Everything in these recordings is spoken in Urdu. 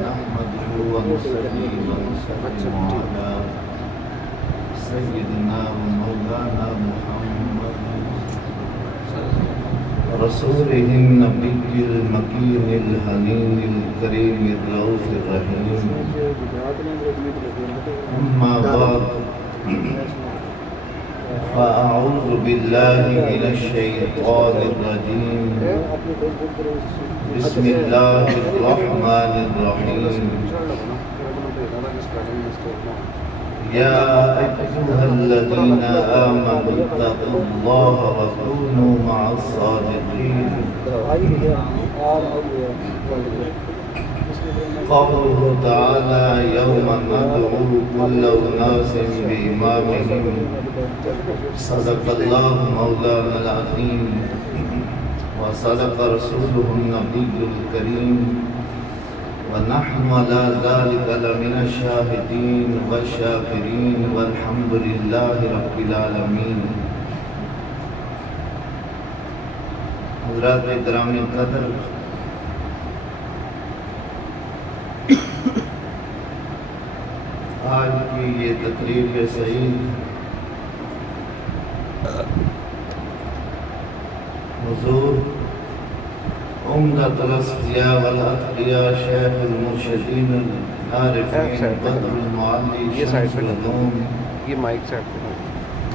نحمده ونصلي ونسلم على سيدنا ومولانا محمد رسوله النبي المكين الحنين الكريم الرؤوف الرحيم. أما بعد، فأعوذ بالله من الشيطان الرجيم. بسم الله الرحمن الرحيم. يا أيها الذين آمنوا اتقوا الله وكونوا مع الصادقين. قوله تعالى يوم ندعو كل أناس بإمامهم. صدق الله مولانا العظيم وصدق رسوله النبي الكريم، ونحن على ذلك لمن الشاهدين والشاكرين والحمد لله رب العالمين. حضرات کرام قدر، آج کی یہ تقریر سعید حضور عمدۃ الاصفیاء والاتقیاء شیخ المرشدین العارفین بدر المعلی شمس العلوم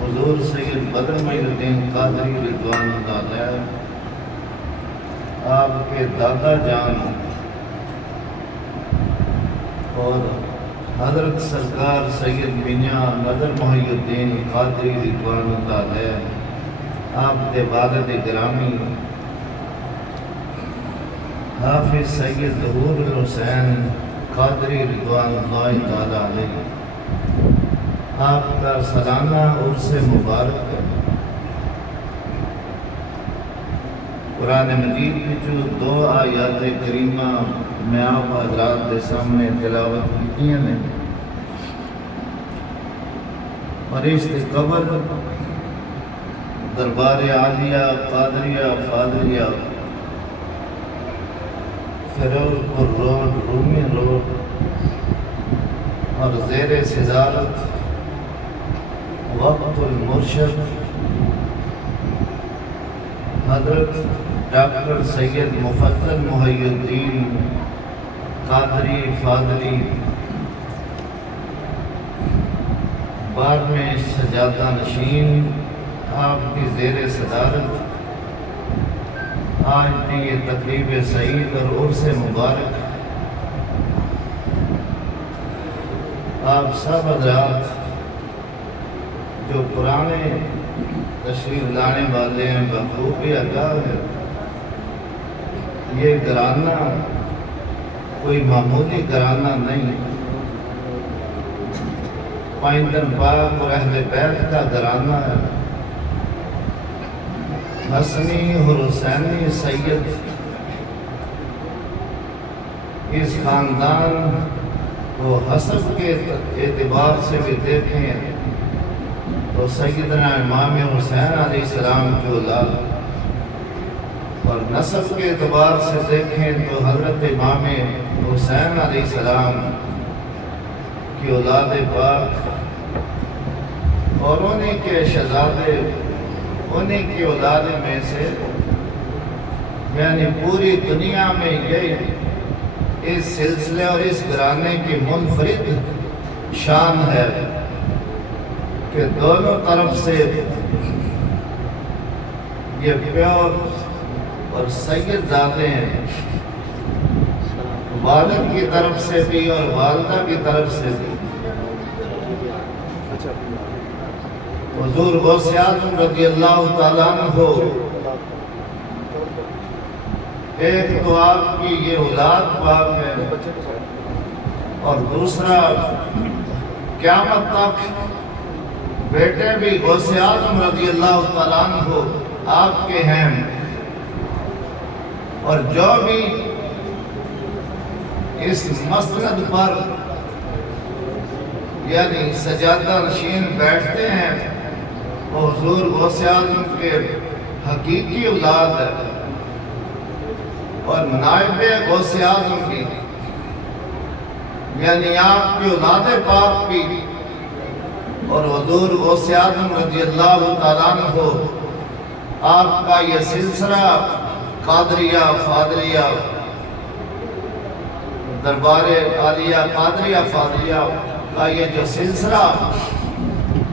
حضور سید بدر معین الدین قادری رضوان اللہ علیہ، آپ کے دادا جان اور حضرت سرکار سید میاں نظر محی الدین قادری رضوان اللہ علیہ، آپ کے والد گرامی حافظ سید ظہور الحسین قادری رضوان اللہ تعالی علیہ، آپ کا سالانہ عرس مبارک ہے۔ قرآن مجید کی جو 2 آیات کریمہ میں آپ حضرات کے سامنے تلاوت کی ہیں، فرشت قبر دربار عالیہ قادریہ فاضلیہ فیروز پور روڈ رومی روڈ اور زیر صدارت وقت المرشد حضرت ڈاکٹر سید مفضل محی الدین قادری فاضلی 12ویں سجادہ نشین، آپ کی زیر صدارت آج کی یہ تقریب سعید اور عرس مبارک آپ سب حضرات جو پرانے تشریف لانے والے ہیں بخوبی آگاہ ہے، یہ گھرانہ کوئی معمولی گھرانہ نہیں، پائندن پاک اور اہل بیت کا گھرانہ ہے۔ حسنی اور حسینی سید اس خاندان کو حسب کے اعتبار سے بھی دیکھیں تو سیدنا امام حسین علیہ السلام کی اولاد، اور نسب کے اعتبار سے دیکھیں تو حضرت امام حسین علیہ السلام کی اولاد پاک، اور انہیں کے شہزادے، انہیں کی اولاد میں سے، یعنی پوری دنیا میں یہ اس سلسلے اور اس گھرانے کی منفرد شان ہے کہ دونوں طرف سے یہ پیور اور سید زادے ہیں، والد کی طرف سے بھی اور والدہ کی طرف سے بھی۔ حضور غوث اعظم رضی اللہ تعالیٰ عنہ، ایک تو آپ کی یہ اولاد پاک ہے، اور دوسرا قیامت تک بیٹے بھی غوث اعظم رضی اللہ تعالیٰ عنہ آپ کے ہیں، اور جو بھی اس مسند پر یعنی سجادہ نشین بیٹھتے ہیں وہ حضور غوث اعظم کے حقیقی اولاد ہے۔ اور نائب غوث اعظم کی، یعنی آپ کی اولاد پاک کی، اور حضور غوث اعظم رضی اللہ تعالیٰ عنہ آپ کا یہ سلسلہ قادریہ فاضلیہ، دربار عالیہ قادریہ فاضلیہ کا یہ جو سلسلہ،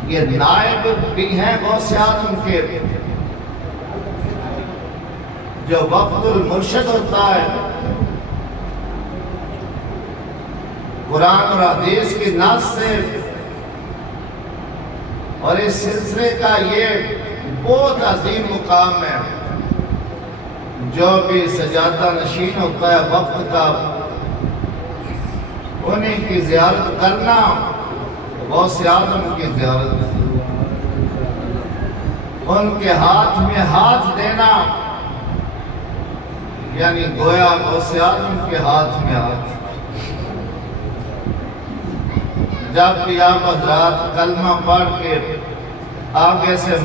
یہ نائب بھی ہیں غوث اعظم کے۔ جو وقت المرشد ہوتا ہے، قرآن اور حدیث کی نص سے، اور اس سلسلے کا یہ بہت عظیم مقام ہے۔ جو بھی سجادہ نشین ہوتا ہے وقت کا، انہیں کی زیارت کرنا غوث اعظم کی زیارت، ان کے ہاتھ میں ہاتھ دینا، یعنی گویا غوث اعظم کے ہاتھ میں ہاتھ۔ جب بھی آپ حضرات کلمہ پڑھ کے آگے سے